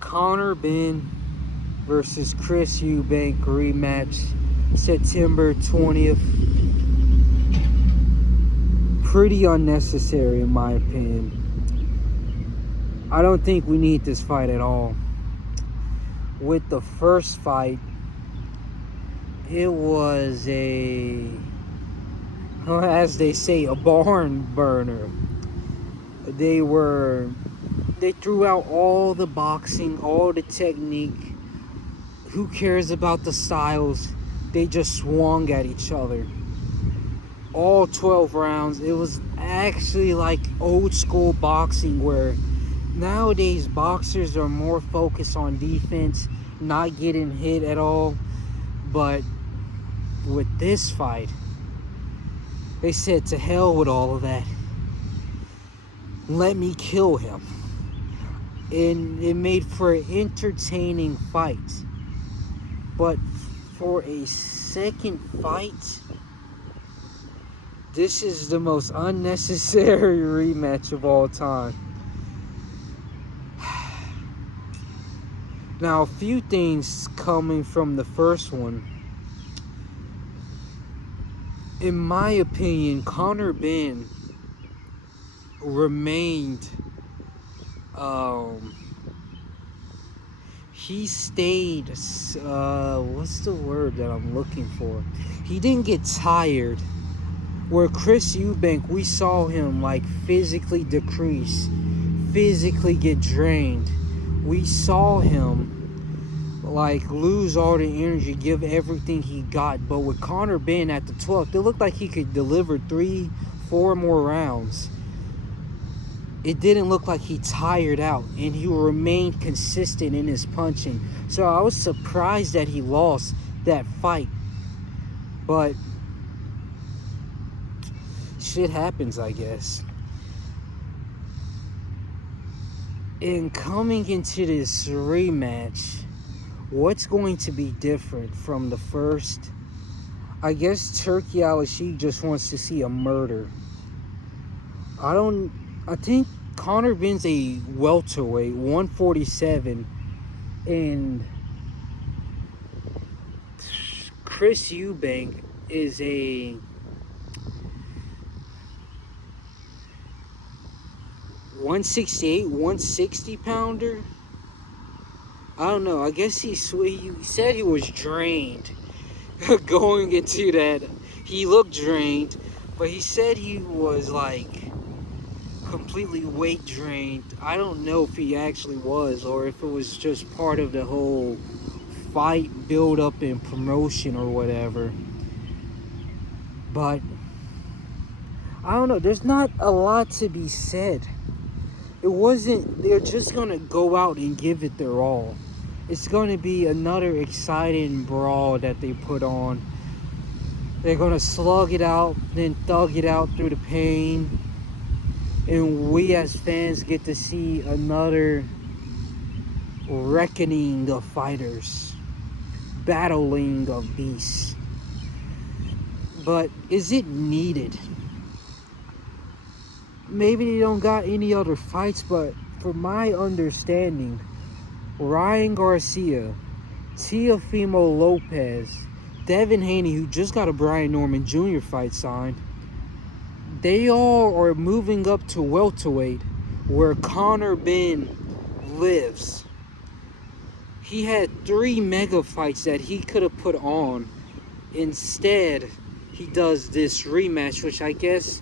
Conor Benn versus Chris Eubank rematch, September 20th. Pretty unnecessary in my opinion. I don't think we need this fight at all. With the first fight, it was as they say, a barn burner. They threw out all the boxing, all the technique. Who cares about the styles? They just swung at each other. All 12 rounds. It was actually like old school boxing where nowadays boxers are more focused on defense, not getting hit at all. But with this fight, they said to hell with all of that. Let me kill him. And it made for an entertaining fight. But for a second fight, this is the most unnecessary rematch of all time. Now, a few things coming from the first one. In my opinion, Conor Benn remained he stayed what's the word that I'm looking for? He didn't get tired. Where Chris Eubank, we saw him like physically decrease, physically get drained. We saw him like lose all the energy, give everything he got. But with Conor Benn at the 12th, it looked like he could deliver 3-4 more rounds. It didn't look like he tired out, and he remained consistent in his punching. So I was surprised that he lost that fight. But shit happens, I guess. And coming into this rematch, what's going to be different from the first? I guess Turkey Al-Sheikh just wants to see a murder. I think Conor Benn's a welterweight, 147, and Chris Eubank is a 168, 160 pounder. I don't know. I guess he said he was drained going into that. He looked drained, but he said he was like completely weight drained. I don't know if he actually was or if it was just part of the whole fight build up and promotion or whatever. But I don't know. There's not a lot to be said. They're just going to go out and give it their all. It's going to be another exciting brawl that they put on. They're going to slug it out, then thug it out through the pain. And we as fans get to see another reckoning of fighters, battling of beasts. But is it needed? Maybe they don't got any other fights, but from my understanding, Ryan Garcia, Teofimo Lopez, Devin Haney, who just got a Brian Norman Jr. fight signed, they all are moving up to welterweight where Conor Benn lives. He had 3 mega fights that he could have put on. Instead, he does this rematch, which I guess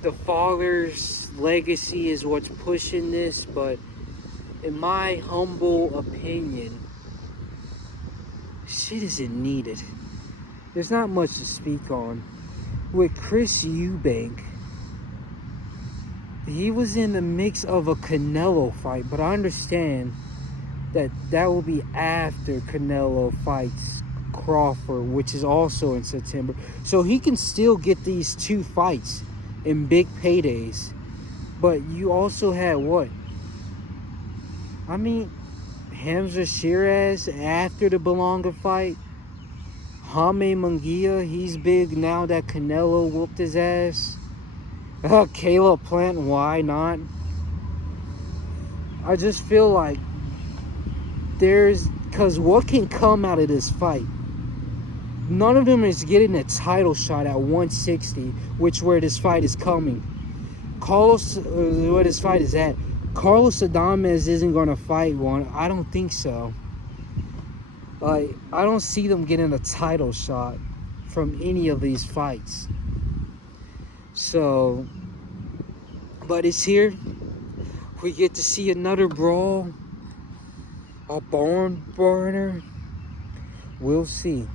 the father's legacy is what's pushing this, but in my humble opinion, shit isn't needed. There's not much to speak on. With Chris Eubank, he was in the mix of a Canelo fight, but I understand that will be after Canelo fights Crawford, which is also in September. So he can still get these 2 fights in big paydays. But you also had what? I mean, Hamza Shiraz after the Belonga fight. Jaime Munguia, he's big now that Canelo whooped his ass. Caleb Plant, why not? I just feel like because what can come out of this fight? None of them is getting a title shot at 160, which where this fight is coming. Where this fight is at. Carlos Adames isn't going to fight one. I don't think so. Like, I don't see them getting a title shot from any of these fights. So, but it's here. We get to see another brawl. A barn burner. We'll see.